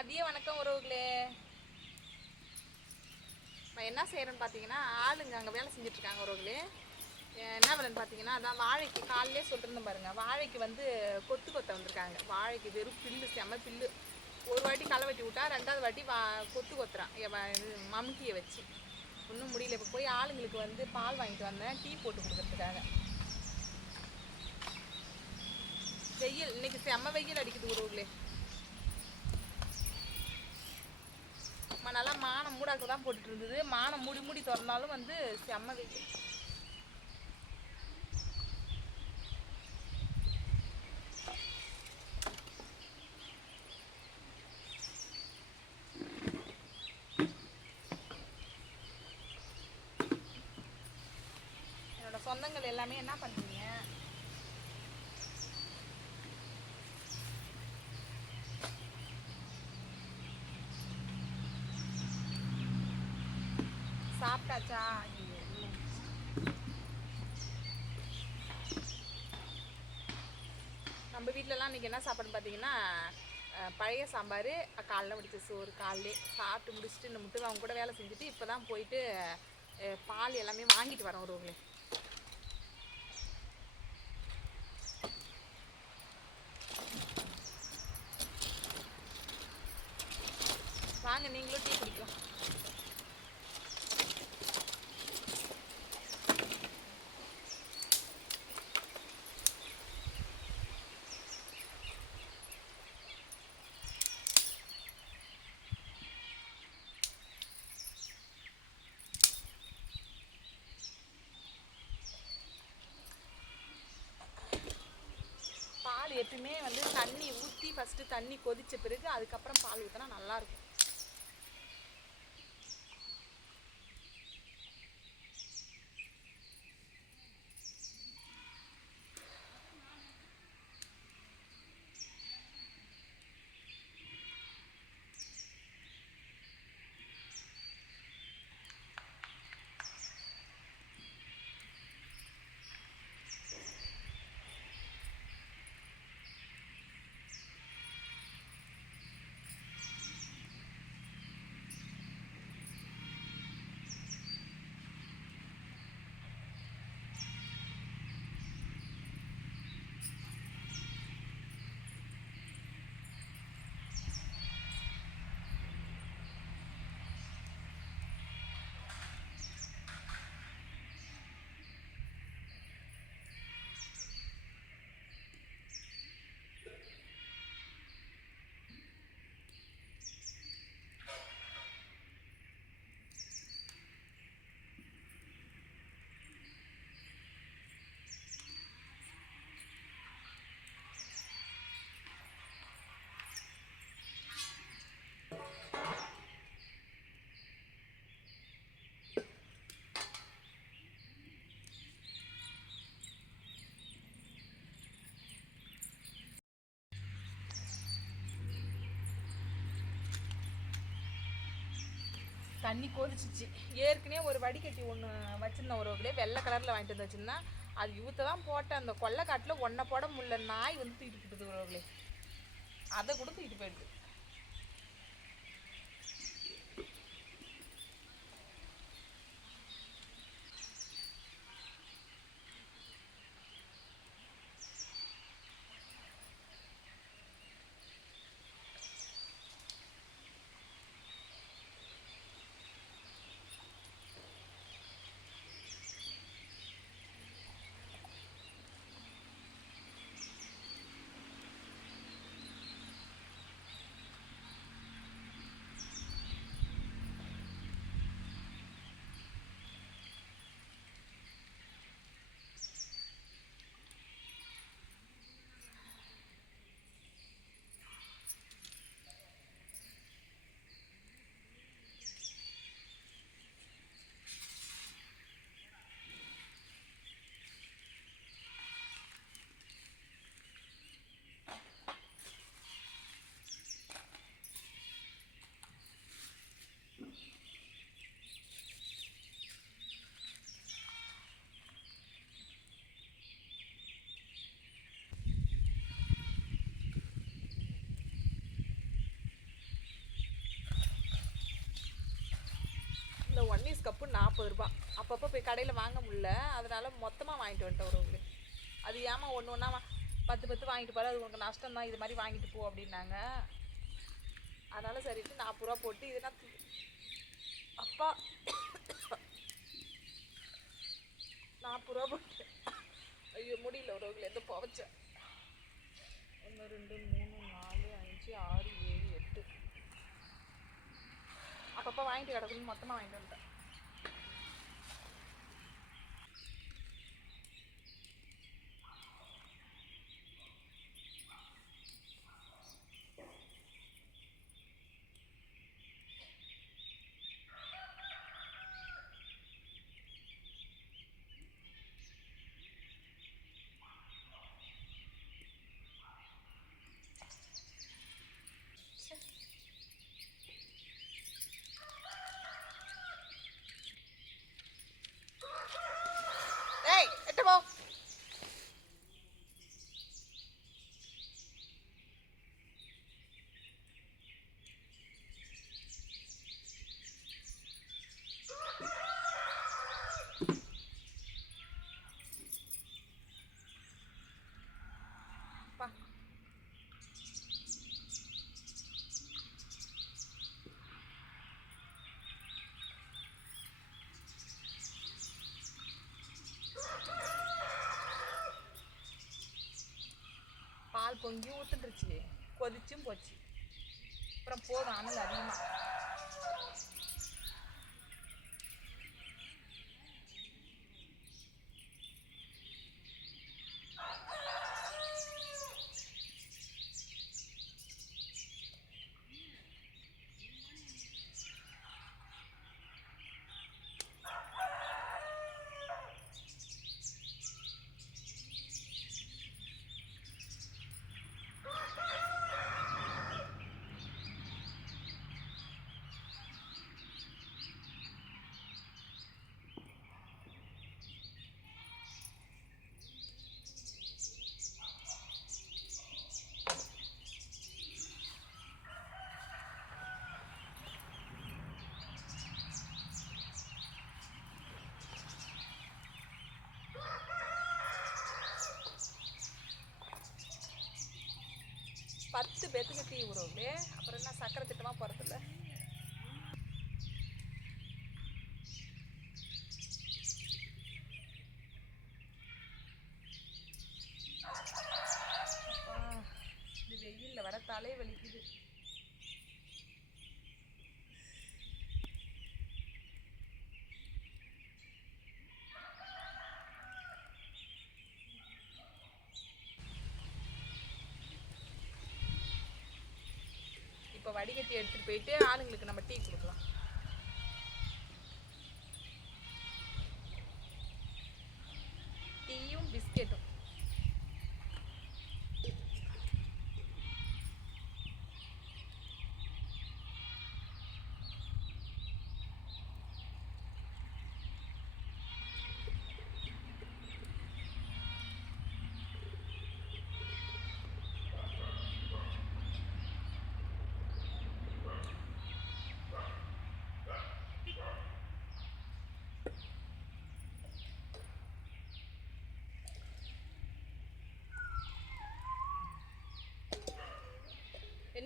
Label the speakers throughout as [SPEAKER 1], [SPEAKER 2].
[SPEAKER 1] மதிய வணக்கம் உறவுகளே. நான் என்ன செய்கிறேன்னு பார்த்தீங்கன்னா ஆளுங்க அங்கே வேலை செஞ்சிட்ருக்காங்க உறவுகளே. என்ன வேலைன்னு பார்த்தீங்கன்னா அதான் வாழைக்கு காலையிலே சொல்லிருந்தேன் பாருங்க வாழைக்கு வந்து கொத்து கொத்த வந்திருக்காங்க. வாழைக்கு வெறும் பில்லு செம பில்லு. ஒரு வாட்டி களை வெட்டி விட்டா ரெண்டாவது வாட்டி வா கொத்து கொத்துறான். இது மம்கியை வச்சு. ஒன்றும் முடியல. இப்போ போய் ஆளுங்களுக்கு வந்து பால் வாங்கிட்டு வந்தேன் டீ போட்டு கொடுக்கறதுக்காக. வெயில் இன்னைக்கு செம்ம வெயில் அடிக்குது உறவுகளே. ம- நல்லா மானம் மூடாக்கு தான் போட்டுட்டு இருந்தது மானம் மூடி மூடி திறந்தாலும் வந்து செம்ம வெயில். என்னோட சொந்தங்கள் எல்லாமே என்ன பண்றீங்க நம்ம வீட்டிலலாம் இன்னைக்கு என்ன சாப்பாடுன்னு பார்த்தீங்கன்னா பழைய சாம்பார் காலைல வடிச்ச சோறு காலையிலே சாப்பிட்டு முடிச்சுட்டு இந்த முட்டுக்கு அவங்க கூட வேலை செஞ்சுட்டு இப்போ தான் போயிட்டு பால் எல்லாமே வாங்கிட்டு வரோம் ஒருவங்களே வாங்க நீங்களும் டீ குடிக்கலாம் பால் எப்பயுமே வந்து தண்ணி ஊற்றி ஃபஸ்ட்டு தண்ணி கொதித்த பிறகு அதுக்கப்புறம் பால் ஊற்றினா நல்லாயிருக்கும் தண்ணி கொதிச்சிச்சு. ஏற்கனவே ஒரு வடிகட்டி ஒன்று வச்சிருந்தேன் ஒரு அப்படியே வெள்ளை கலரில் வாங்கிட்டு வந்து வச்சிருந்தேன் அது இவத்த தான் போட்டேன். அந்த கொள்ளைக்காட்டில் ஒன்றை போட முடியல நாய் வந்து தூக்கிட்டு போயிடுது ஒரு அதை கூட தூக்கிட்டு போயிடுது. கப்பு நாற்பது ரூபாய் அப்பப்போ போய் கடையில் வாங்க முடியல. அதனால் மொத்தமாக வாங்கிட்டு வந்துட்டேன் உறவுகளே அது ஏமா ஒன்று ஒன்றா பத்து பத்து வாங்கிட்டு போகிற அது உனக்கு நஷ்டம் தான் இது மாதிரி வாங்கிட்டு போ அப்படின்னாங்க. அதனால் சரிட்டு நாற்பது ரூபா போட்டு இதுனா அப்பா நாற்பது ரூபா போட்டு. ஐயோ முடியல உறவுகளே எந்த புவச்சேன் ஒன்று ரெண்டு மூணு நாலு அஞ்சு ஆறு ஏழு எட்டு. அப்பப்போ வாங்கிட்டு கிடக்குன்னு மொத்தமாக வாங்கிட்டு வந்துட்டேன். பொங்கி ஊத்துட்டுருச்சு. கொதிச்சும் போச்சு. அப்புறம் போதும் அனல் அதிகமாக பத்து பேத்துக்கு தீ உறவுலே அப்புறம் என்ன சக்கரை திட்டமாக போகிறதில்ல இப்போ வடிகட்டி எடுத்துட்டு போயிட்டு ஆளுங்களுக்கு நம்ம டீ கொடுக்கலாம்.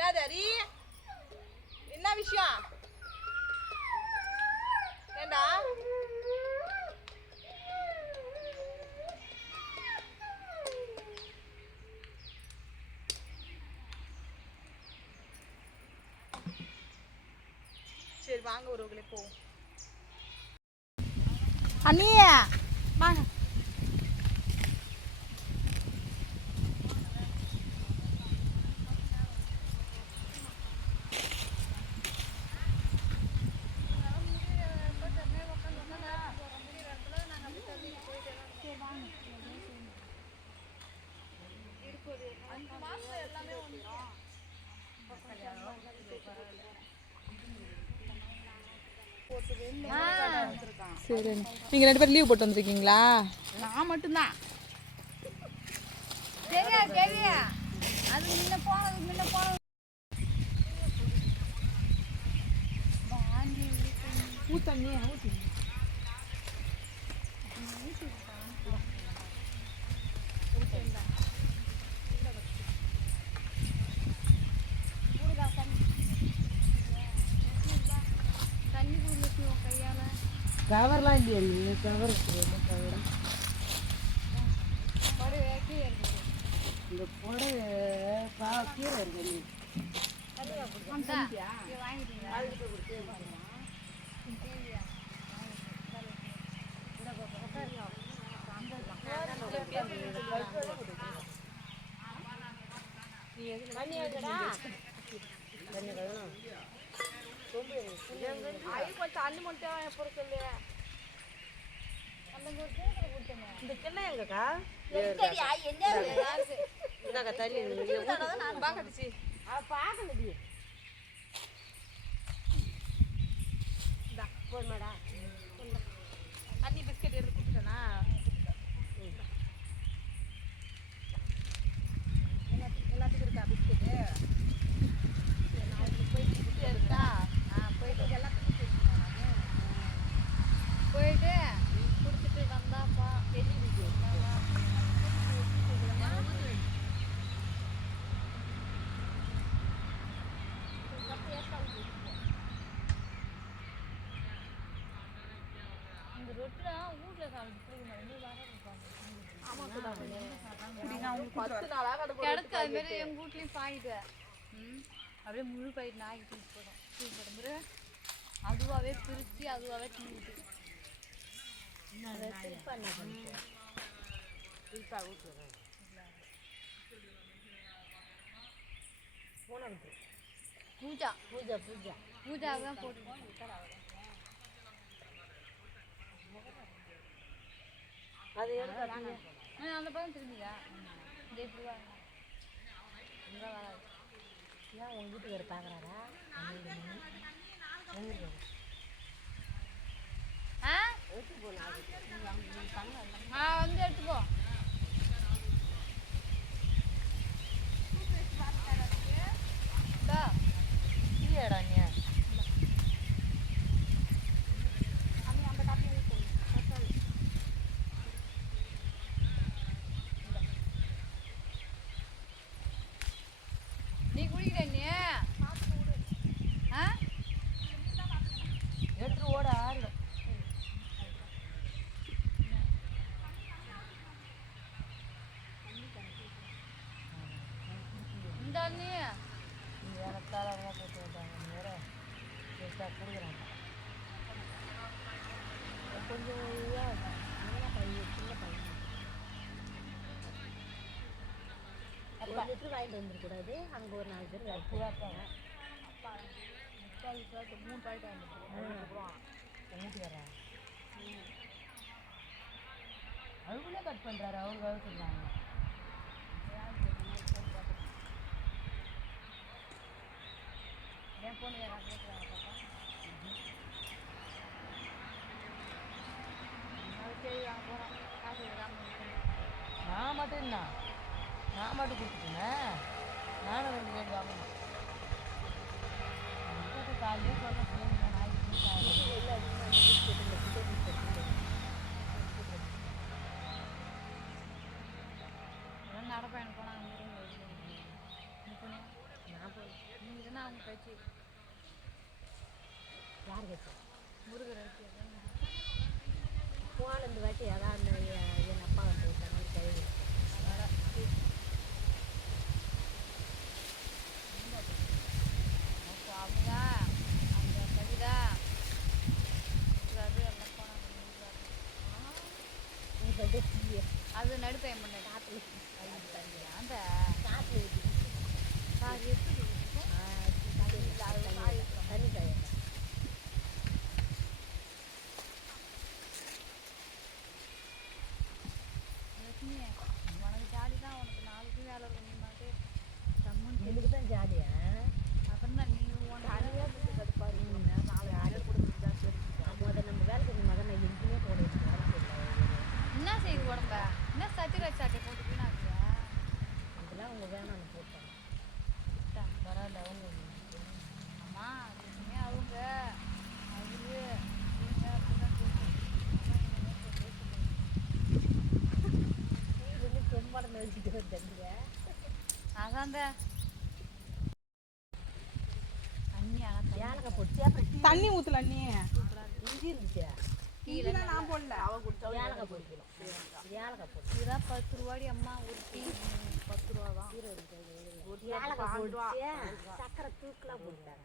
[SPEAKER 1] என்னது அரி? என்ன விஷயம்? ஏண்டா? சரி வாங்க ஒருவர்களே போவோம்.
[SPEAKER 2] அண்ணி வாங்க.
[SPEAKER 1] சரி நீங்கள் ரெண்டு பேரும் லீவ் போட்டு வந்திருக்கீங்களா?
[SPEAKER 2] நான் மட்டும்தான். சரியா சரியா அது முன்ன போனது முன்ன போனது.
[SPEAKER 1] ஊத்தண்ணி ஊற்றி
[SPEAKER 3] கவர்லாம் இல்லையா நீ கவர் கவர் இந்த புடவை பா கீரை இருக்கு நீ.
[SPEAKER 1] கொஞ்சம் தண்ணி மட்டும் பொறுக்கல இந்த கிண்ணம் எங்கக்கா
[SPEAKER 3] இந்தாக்கா தள்ளி
[SPEAKER 1] பாக்கடிச்சு
[SPEAKER 3] பார்க்கலடி போதுமாடா
[SPEAKER 1] அண்ணி பிஸ்கட் எடுத்து கொடுத்துட்டேனா எல்லாத்துக்கும் இருக்கா பிஸ்கெட்டு இருக்கா ஆ போயிட்டு எல்லாத்துக்கும்
[SPEAKER 2] போயிட்டு குடிச்சிட்டு வந்தாப்பா
[SPEAKER 1] தெரியுது
[SPEAKER 2] ரொட்டிலாம் வீட்டில் சாப்பிட்டு பிடிக்க கிடக்கு அது மாரி எங்கள் வீட்லேயும் பாயிட்டு அப்படியே முழு பாயிட்டு நாய்க்கு தூக்கி போடும் தூக்கி போடும் பிறகு அதுவாகவே பிரித்து அதுவாகவே தூக்கிட்டு பூஜா.
[SPEAKER 3] பூஜா பூஜா.
[SPEAKER 2] பூஜாவை தான் போட்டு
[SPEAKER 3] அது
[SPEAKER 2] ஆ அந்த பக்கம் திரும்பியா இந்த இப்படி வா இங்கே வராது
[SPEAKER 3] ஏன் உங்கள் வீட்டுக்காரர் பார்க்குறாரா
[SPEAKER 2] ஆ? ஆ வந்து எடுத்துக்கோ இந்தா.
[SPEAKER 3] இல்லையாடா நீ
[SPEAKER 2] குடிக்கிற நீ ஆ
[SPEAKER 3] எடுத்து ஓட ஆடு
[SPEAKER 2] இந்த நீ
[SPEAKER 3] நீ எனக்கால அவங்க போட்டு வந்தாங்க நீ வேற பெருசாக கொடுக்குறாங்க கொஞ்சம் இதாக பையன் சின்ன பையன் ஒரு லிட்டர் வாங்கிட்டு வந்துருக்கூடாது அங்கே ஒரு நாலு பேர் வேறு புறாப்பாங்க
[SPEAKER 2] மூணு பாயிண்ட் வாங்கிட்டு
[SPEAKER 3] வீட்டுக்காரா அவங்களே கட் பண்ணுறாரு அவங்க வேலை சொல்கிறாங்க
[SPEAKER 2] என் பொண்ணு யாராவது
[SPEAKER 3] நான் மட்டும் என்ன? நான் மட்டும் கொடுத்துட்டேன் நானும் ரெண்டு பேர் வாங்கணும். காலையிலே சொல்ல
[SPEAKER 2] நடப்பயணம் போனாங்க
[SPEAKER 3] நான் போய்
[SPEAKER 2] நீ தானே அவங்க கட்சி
[SPEAKER 3] யார் கேட்டா?
[SPEAKER 2] முருகர் கட்சி
[SPEAKER 3] போன இந்த வாட்டி அதான் அந்த எ- என் அப்பா வந்து விட்டாங்க கழுவி
[SPEAKER 2] அப்போ அவங்க அந்த கவிதா அது எல்லாம் போனாங்க
[SPEAKER 3] நீ சொல்லிட்டு டீ
[SPEAKER 2] அது நடுப்பயன் பண்ண காத்துல அந்த
[SPEAKER 3] காற்று
[SPEAKER 2] அது எப்படி இருக்கும்?
[SPEAKER 3] தண்ணி காய
[SPEAKER 2] லட்சுமி உனக்கு ஜாலி தான் உனக்கு நாளைக்கு வேலை இருக்கும் நீ மாட்டு கம்முன்னு
[SPEAKER 3] எனக்கு தான் ஜாலியா
[SPEAKER 2] அப்புறம் தான் நீ உனக்கு
[SPEAKER 3] முதல்ல நம்ம வேலை செஞ்ச மகன் நான் எங்கேயுமே போட
[SPEAKER 2] என்ன செய்யுது உடம்ப என்ன சத்திராஜ் சாட்டை போட்டு வீணாக்குற
[SPEAKER 3] அதெல்லாம் அவங்க வேணாம்னு போட்டாங்க
[SPEAKER 2] விட்டா.
[SPEAKER 3] பரவாயில்ல அவங்க
[SPEAKER 2] அம்மா லட்சுமி அவங்க அவரு இவங்க அப்படிதான் பேசுவாங்க.
[SPEAKER 3] நீ வந்து செம்பாடம் எழுதிட்டு வந்தீங்க டீ?
[SPEAKER 1] தண்ணி ஊற்றல அண்ணி.
[SPEAKER 3] இஞ்சி இருந்துச்சு.
[SPEAKER 4] நான் போடல. அவ குடிச்சா
[SPEAKER 3] ஏலக்காய் பொடிக்கணும் ஏலக்காய் பொடி
[SPEAKER 2] இதுதான் பத்து ரூபாடி அம்மா ஒரு டீ. பத்து ரூபா தான்.
[SPEAKER 3] சக்கரை தூக்கலாக போட்டாங்க